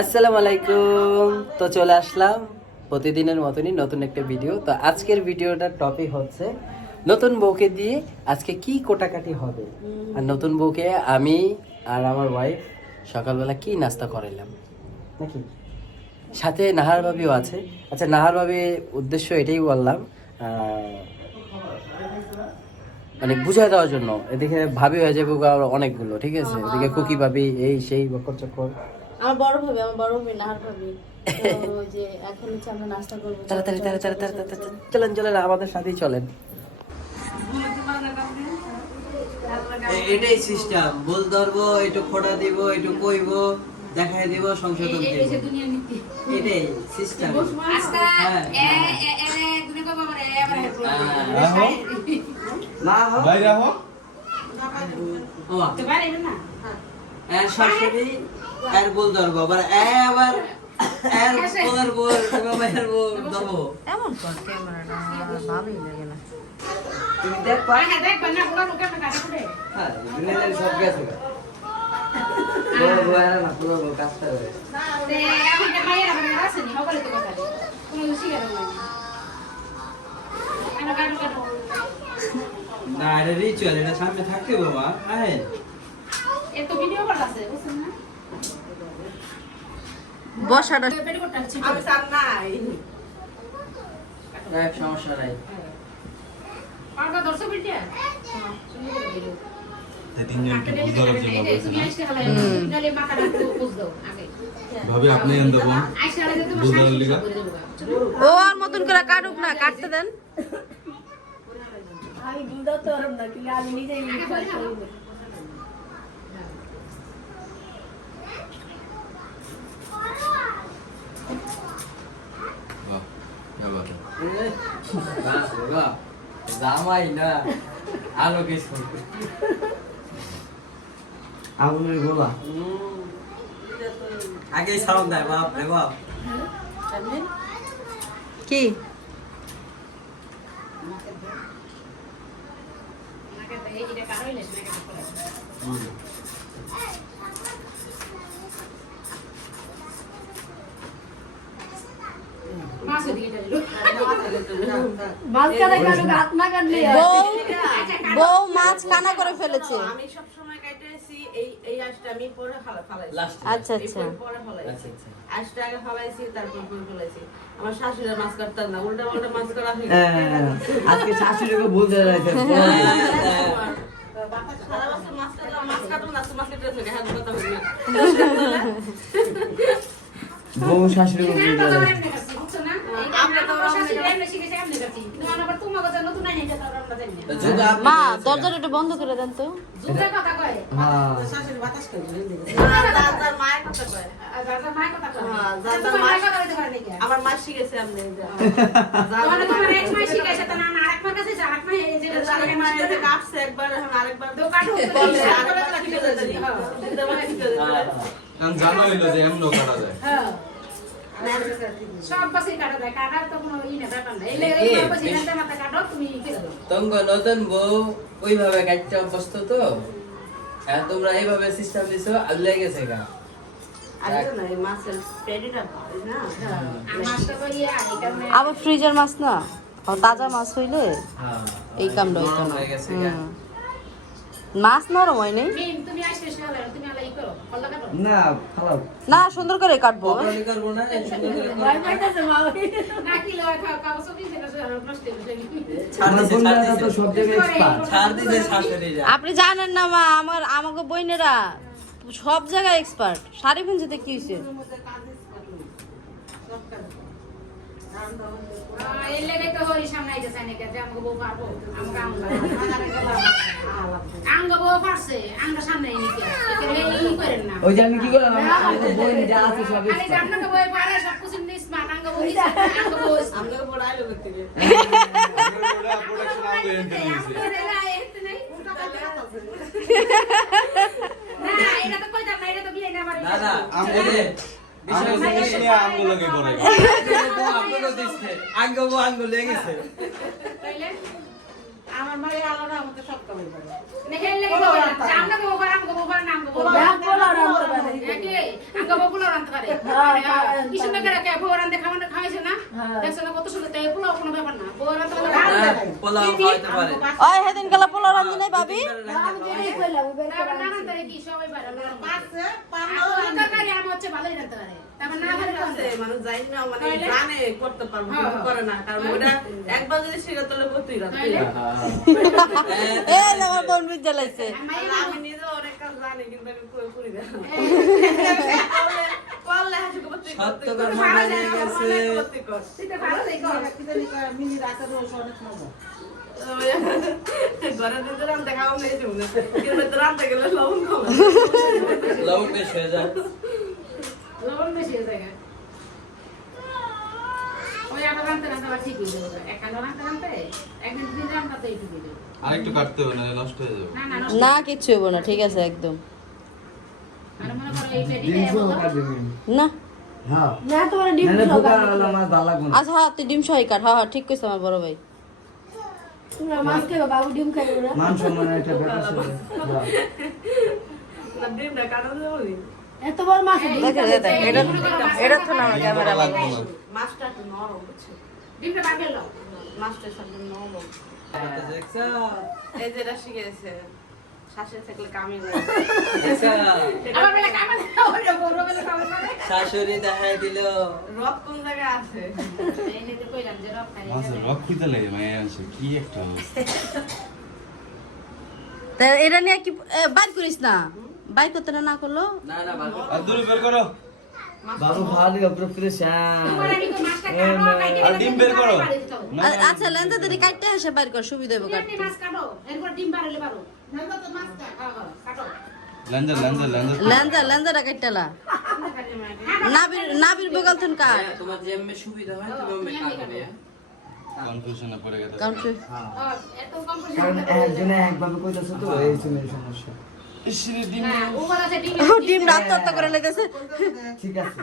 আসসালামু আলাইকুম। তো চলে আসলাম প্রতিদিনের মতনই নতুন একটা ভিডিও তো আজকের ভিডিওটার টপিক হচ্ছে নতুন বউকে দিয়ে আজকে কি কোটাকাটি হবে? আর নতুন বউকে আমি আর আমার ওয়াইফ সকালবেলা কি নাস্তা করাইলাম? নাকি? সাথে নাহার ভাবিও আছে। আচ্ছা নাহার ভাবি উদ্দেশ্য এটাই বললাম মানে বুঝাই দেওয়ার জন্য। এদিকে ভাবি হয়ে যাবে অনেকগুলো, ঠিক আছে? এদিকে কুকি ভাবি, এই সেই বকর চক্কর। আমার বড় ভাবি আমার বড় ভাবি নাহার ভাবি যে এখন হচ্ছে আমরা নাস্তা করব তাড়াতাড়ি তাড়াতাড়ি তাড়াতাড়ি তাড়াতাড়ি চলেন চলেন আমাদের সাথেই চলেন এটাই সিস্টেম বল ধরবো একটু খোটা দিব একটু কইব দেখাই দিব সংশোধন এটাই সিস্টেম হ্যাঁ বাইরে হো ও এর শাশুড়ি এর বল ধরবো আবার এ আবার এর বলার বল বাবা এর বল ধরবো। এমন কর ক্যামেরাটা ভালোই লাগে না। তুমি দেখ পা হ্যাঁ না এটা রিচুয়াল এটা সামনে থাকতে বাবা হ্যাঁ বসাটা সমস্যা নাই। না বুঝার লিগা ও আর মতন করে কাটুক না কাটতে দেন। বাহ জামাই না আলো কিছু আগুনের গোলা আগেই সাউন্ড দেয় বাপ রে বাপ কি বউ বউ মাছ কানা করে ফেলেছে। আমি এই শাশুড়ি মাছ কাটতাম না উল্টা পাল্টা মাছ মাছ মা দরজাটা একটু বন্ধ করে দেন তো। হ্যাঁ আমার মা শিখেছে আপনি মায়ের যে একবার আরেকবার আরেকবার হয়ে। হয়ে। জানা হইল যে এমন কাটা যায়। সব নতুন বউ ওইভাবে কাটতে অভ্যস্ত তো? হ্যাঁ তোমরা এইভাবে সিস্টেম দিছো গেছে গা। আবার ফ্রিজের মাছ না? তাজা মাছ হইলে হ্যাঁ এই কামটা হইতো না। মাছ নরম হয় নাই? না সুন্দর করে কাটবো। না। না আপনি জানেন না মা আমার আমাকে বইনেরা সব জায়গায় এক্সপার্ট শাড়ি ফেঞ্চিতে কি হয়েছে এই লেগে তো হরি সামনে আইতেছে নাকি যে আমাকে বউ পারব আমাকে আঙ্গ বউ পারছে আঙ্গ সামনে নিতে এই করেন না। ওই যে আমি কি করলাম? আমি তো বই যা আছে সব আরে আপনাকে বই পারে সব কিছু স্মার্ট আঙ্গ বউ আঙ্গ বউ আমাকে পড়াইলো করতে প্রোডাকশন আগে এন্টার হইছে না এটা তো কইতাম না এটা তো বিয়ে না আমার না না আমগো আমগো জিনিস নিয়ে আমগো লাগে পড়াই আমগো দিছে আঙ্গো আঙ্গো লেগেছে। আমার মায়ের আলাদা আমাকে সব কামাই করে। দেখে এলে আমরা গো গো আমগো গো নাম গো গো ব্যাগ পোলাও রাঁধতে পারে। একে আমগো গো পোলাও রান্তে পারে কি সুন্দর করে কে বউ রান্তে খাওয়ানো খাইছে না? দেখছ না কত সুন্দর তাই পোলাও কোনো ব্যাপার না। বউ রান্তে পারে পোলাও খাওয়াইতে পারে। ওই সেদিন কালা পোলা রান্ধি নাই ভাবি? না রান্তে কি সবাই পারে পারছে, আর পারলেও তরকারি আমার হচ্ছে ভালোই রান্তে পারে তারপর না পারে আছে, মানুষ যাই না মানে জানে করতে পারব হ্যাঁ, করে না কারণ ওটা একবার যদি শিখে তোলে করতেই রাখতে তাইলে? এই আমার বোন বিদ্যা লাইছে আমি নিজে অনেক কাজ জানি কিন্তু আমি করে করি না করলে- করলে হাসি করতে সত্য করতে কথা সারা বেরিয়ে জায়গা গেছে। অনেক করতে কর। তুই তো ভালো দেখো ঘরের ভিতরে রান্না খাওয়া নেই তুমি কিন্তু তো রান্না গেলে লবণ বেশ হয়ে যায় লবণ বেশি হয়ে যায় ওই আবার রান্তে রান্তে আবার ঠিক হয়ে যাবে একান্ন রান্তে রান্তে একদিন দুদিন রান্নাতে একটু দিয়ে দেবে আরেকটু কাটতে হবে না নষ্ট হয়ে যাবে। না না নষ্ট না কিচ্ছু না ঠিক আছে একদম। না। হ্যাঁ। আচ্ছা হ্যাঁ তুই ডিম সহাই কাট। হ্যাঁ হ্যাঁ ঠিক কইছ আমার বড় ভাই। এটা তো না আমার ক্যামেরা লাগবে মাছটা একটু নরম এই যে এটা শিখেছে শ্বাসে থাকলে কামে যায় আবার বেলা কামে ওরে বড় বেলা কামে শাশুড়ি দেখাই দিল রক কোন জায়গায় আছে এই নে কইলাম যে রক খাই মাছের রক খিদে লাগে মায়ের আছে কি একটা তা এটা নিয়ে কি এ, বাইর করিস না বাইর করতে না না করল না না করো বাবু ভালো কাটো কাইটে আর ডিম বের করো। আচ্ছা লেন্সা যদি কাটতে আসে বাইর কর সুবিধা হবে কাটতে মাছ কাটো এরপর ডিম বাড়ালে তো হ্যাঁ হ্যাঁ কাটো। কাটতেলা নাবির নাবির বগল কাট হ্যাঁ, তোমার যেমনি সুবিধা হয় তুমি কাটবে। কনফিউশনে পড়ে গেছে। কারণ কি- এত কারণ একজনে একভাবে কইতাছে তো এই সমস্যা। ডিম করে লেগেছে। ঠিক আছে।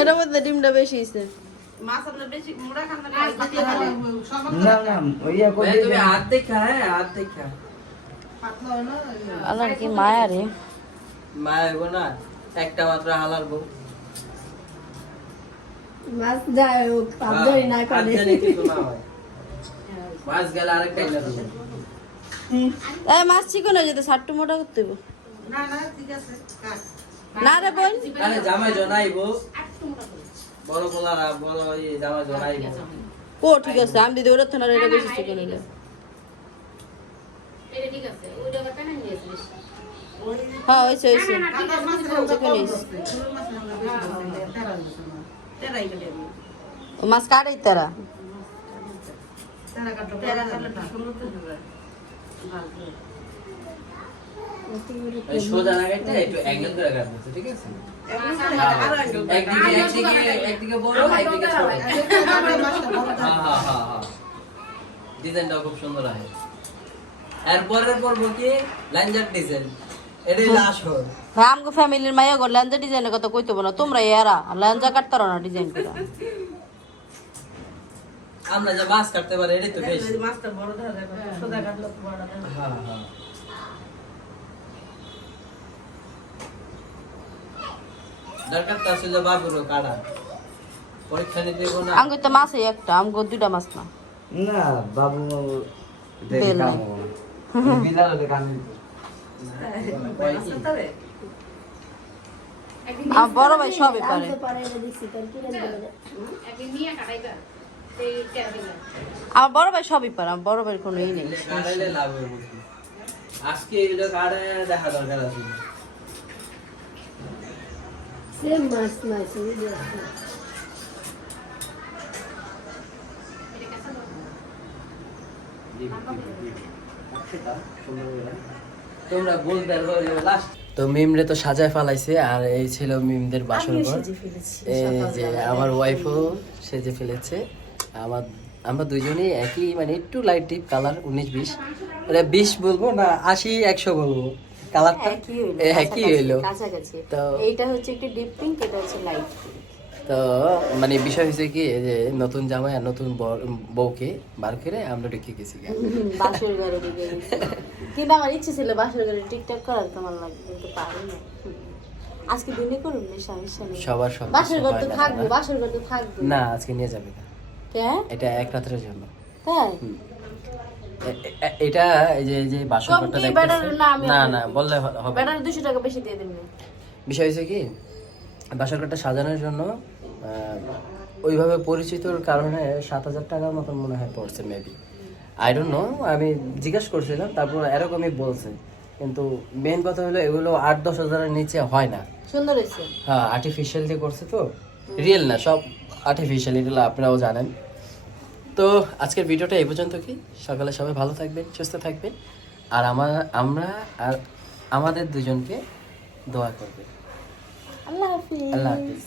এটার মধ্যে ডিমটা বেশি হয়েছে। ইয়া হ্যাঁ হাত দেখা। আল্লাহ কি মায়া রে। মা না একটা মাত্র হালার বউ। মাছ যায় না করে হয়। মাছ গেলে আরেকটা এই মাছ চিকন হয়ে যেতে সাট্টু মোটা করতে না না ঠিক আছে না রে বোন। আরে জামাই জনাইবো। বড় বড় জামাই জনাইবো। ও ঠিক আছে আমি দিদি ওটা থানার এটা বেশি চিকন হইলে। হ্যাঁ হয়েছে হয়েছে মাছ কাটাই তারা। তেরা একদিকে ছোট। হ্যাঁ হ্যাঁ হ্যাঁ ফ্যামিলির মাইয়া গো ডিজাইনের কথা কইতে না তোমরা এরা লেঞ্জা কাটতারো না ডিজাইন করে আমরা যে মাছ কাটতে পারি এটাই তো বেশি। মাছটা বড় ধরা যায় সোজা কাটলে তো বড় হ্যাঁ হ্যাঁ। দরকার তো আসলে বাবুরও কাটা। পরীক্ষা নিতে দেবো না। আমগো তো মাছ এই একটা আমগো দুইটা মাছ না। না বাবু দেখি কাম। বিলাল কাম বড় ভাই সবই পারে। আমার বড় ভাই সবই পারে আমার বড় ভাইয়ের কোনো ই নেই। আজকে দেখা দরকার আছে। সেম মাছ। তোমরা বলতে লাস্ট তো মিমরে তো সাজায় ফালাইছে আর এই ছিল মিমদের বাসর ঘর। এই যে আমার ওয়াইফও সেজে ফেলেছে। আমার আমরা দুজনেই একই মানে একটু লাইট ডিপ কালার উনিশ বিশ। এটা বিশ বলব না আশি একশো বলব। কালারটা একই হইল তো এইটা হচ্ছে একটু ডিপ পিঙ্ক এটা হচ্ছে লাইট তো মানে বিষয় হয়েছে কি যে নতুন জামাই আর নতুন বউকে বার করে আমরা ঢুকে গেছি গা। বাসর ঘরে ঢুকে গেছি। কিন্তু আমার ইচ্ছে ছিল বাসর ঘরে টিকটক করার তোমার লাগে কিন্তু পারি না। আজকে দিনে করুন না সবার সব বাসর ঘর তো থাকবে। বাসর ঘর তো থাকবে। না আজকে নিয়ে যাবে না। এটা এক রাতের জন্য। তাই? এটা এই যে যে না, আমি না বললে হবে। না। ব্যাটারি দুশো টাকা বেশি দিয়ে দেবেন বিষয় হয়েছে কি সাজানোর জন্য ওইভাবে পরিচিতর কারণে সাত হাজার টাকার মতন মনে হয় পড়ছে মেবি আই ডোন্ট নো আমি জিজ্ঞেস করছিলাম তারপর এরকমই বলছে। কিন্তু মেন কথা হলো এগুলো আট দশ হাজারের নিচে হয় না। সুন্দর হয়েছে। হ্যাঁ আর্টিফিশিয়াল দিয়ে করছে তো। রিয়েল না সব আর্টিফিশিয়াল এগুলো আপনারাও জানেন। তো আজকের ভিডিওটা এই পর্যন্ত কি? সকালে সবাই ভালো থাকবেন সুস্থ থাকবেন। আর আমার আমরা আর আমাদের দুজনকে দোয়া করবে আল্লাহ হাফিজ। আল্লাহ হাফিজ।